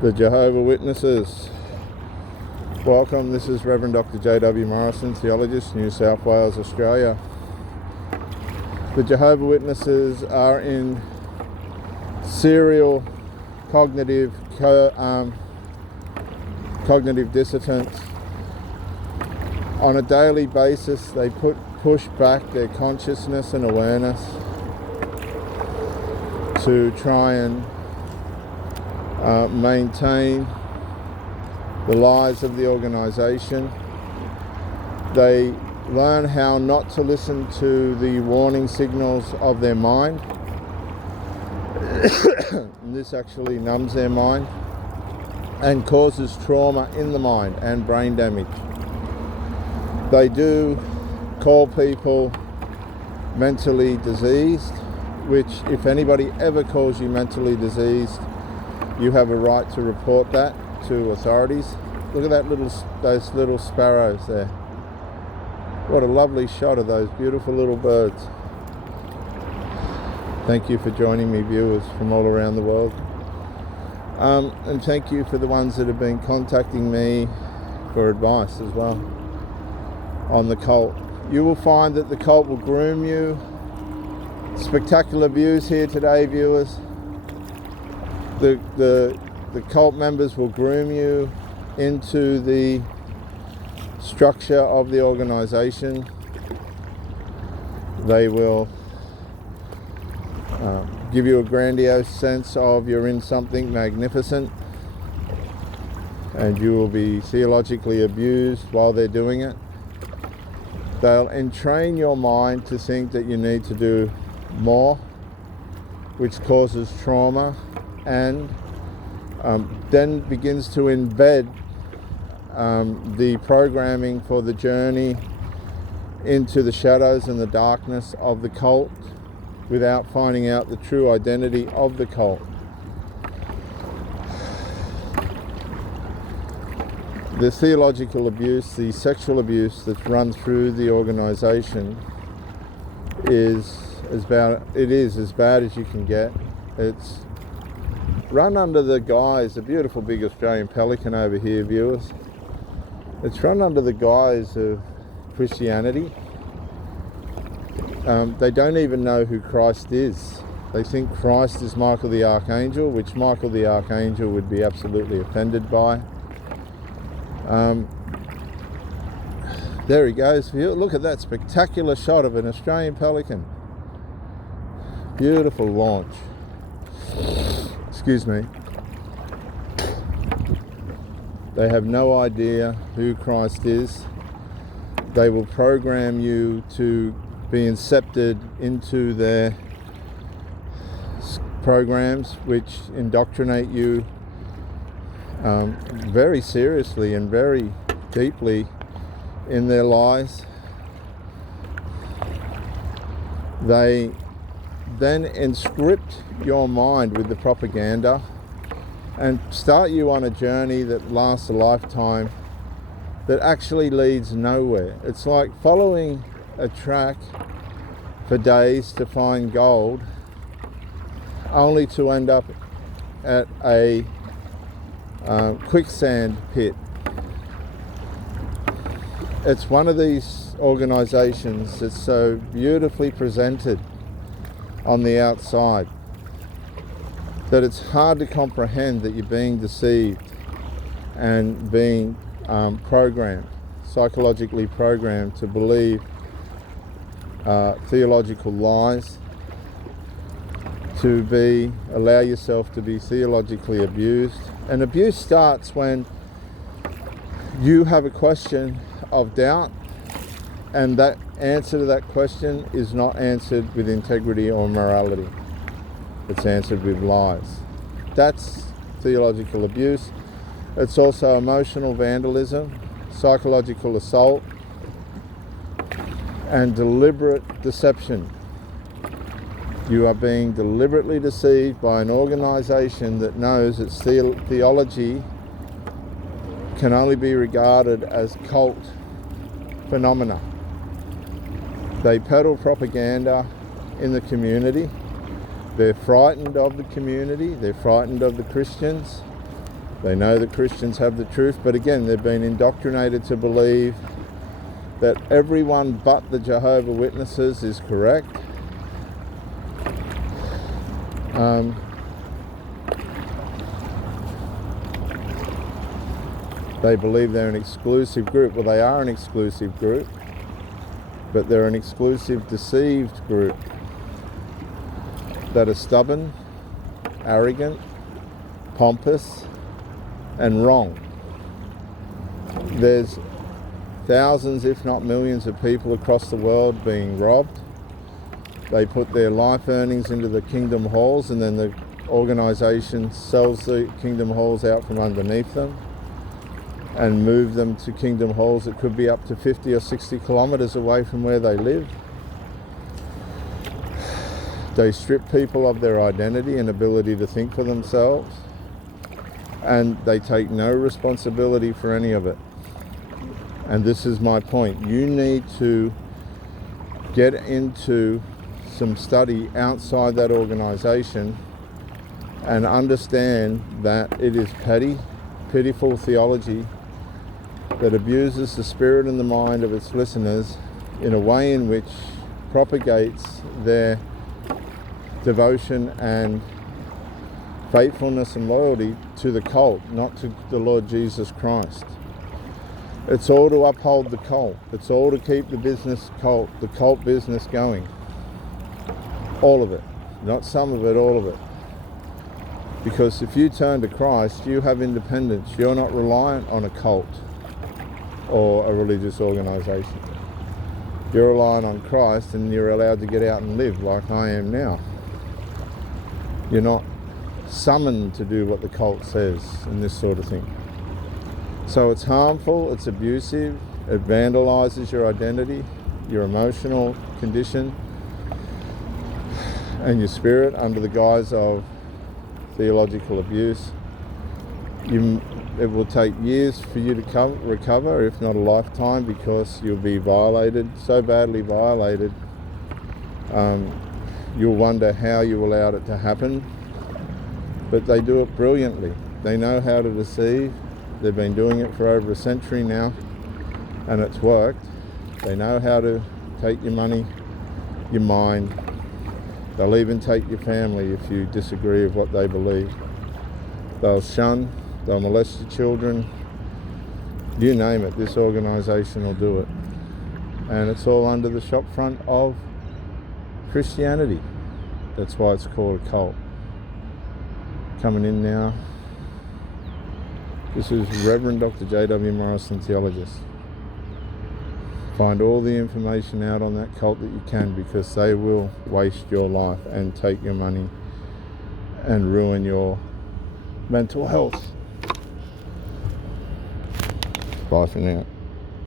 The Jehovah's Witnesses. Welcome, this is Reverend Dr. J.W. Morrison, theologist, New South Wales, Australia. The Jehovah's Witnesses are in serial cognitive dissonance. On a daily basis, they push back their consciousness and awareness to try and maintain the lies of the organisation. They learn how not to listen to the warning signals of their mind. And this actually numbs their mind and causes trauma in the mind and brain damage. They do call people mentally diseased, which if anybody ever calls you mentally diseased, you have a right to report that to authorities. Look at those little sparrows there. What a lovely shot of those beautiful little birds. Thank you for joining me, viewers from all around the world. And thank you for the ones that have been contacting me for advice as well on the cult. You will find that the cult will groom you. Spectacular views here today, viewers. The cult members will groom you into the structure of the organisation. They will give you a grandiose sense of you're in something magnificent, and you will be theologically abused while they're doing it. They'll entrain your mind to think that you need to do more, which causes trauma, and then begins to embed the programming for the journey into the shadows and the darkness of the cult without finding out the true identity of the cult. The theological abuse, the sexual abuse that's run through the organisation is as bad as you can get. It's run under the guise, a beautiful big Australian pelican over here, viewers. It's run under the guise of Christianity. They don't even know who Christ is. They think Christ is Michael the Archangel, which Michael the Archangel would be absolutely offended by. There he goes. Look at that spectacular shot of an Australian pelican. Beautiful launch. Excuse me. They have no idea who Christ is. They will program you to be incepted into their programs, which indoctrinate you very seriously and very deeply in their lies. They then inscript your mind with the propaganda and start you on a journey that lasts a lifetime that actually leads nowhere. It's like following a track for days to find gold, only to end up at a quicksand pit. It's one of these organizations that's so beautifully presented on the outside that it's hard to comprehend that you're being deceived and being psychologically programmed to believe theological lies, to allow yourself to be theologically abused. And abuse starts when you have a question of doubt, and that answer to that question is not answered with integrity or morality. It's answered with lies. That's theological abuse. It's also emotional vandalism, psychological assault, and deliberate deception. You are being deliberately deceived by an organisation that knows its theology can only be regarded as cult phenomena. They peddle propaganda in the community. They're frightened of the community. They're frightened of the Christians. They know that Christians have the truth, but again, they've been indoctrinated to believe that everyone but the Jehovah's Witnesses is correct. They believe they're an exclusive group. Well, they are an exclusive group, but they're an exclusive, deceived group that are stubborn, arrogant, pompous, and wrong. There's thousands, if not millions, of people across the world being robbed. They put their life earnings into the kingdom halls, and then the organisation sells the kingdom halls out from underneath them and move them to kingdom halls that could be up to 50 or 60 kilometres away from where they live. They strip people of their identity and ability to think for themselves, and they take no responsibility for any of it. And this is my point. You need to get into some study outside that organisation and understand that it is petty, pitiful theology that abuses the spirit and the mind of its listeners in a way in which propagates their devotion and faithfulness and loyalty to the cult, not to the Lord Jesus Christ. It's all to uphold the cult. It's all to keep the cult business going. All of it. Not some of it, all of it. Because if you turn to Christ, you have independence. You're not reliant on a cult or a religious organisation. You're relying on Christ, and you're allowed to get out and live like I am now. You're not summoned to do what the cult says and this sort of thing. So it's harmful, it's abusive, it vandalises your identity, your emotional condition, and your spirit under the guise of theological abuse. It will take years for you to recover, if not a lifetime, because you'll be violated, so badly violated. You'll wonder how you allowed it to happen, but they do it brilliantly. They know how to deceive. They've been doing it for over a century now, and it's worked. They know how to take your money, your mind. They'll even take your family if you disagree with what they believe. They'll shun, they'll molest your children. You name it, this organisation will do it. And it's all under the shop front of Christianity. That's why it's called a cult. Coming in now. This is Reverend Dr. J.W. Morrison, theologist. Find all the information out on that cult that you can, because they will waste your life and take your money and ruin your mental health. Bye for now.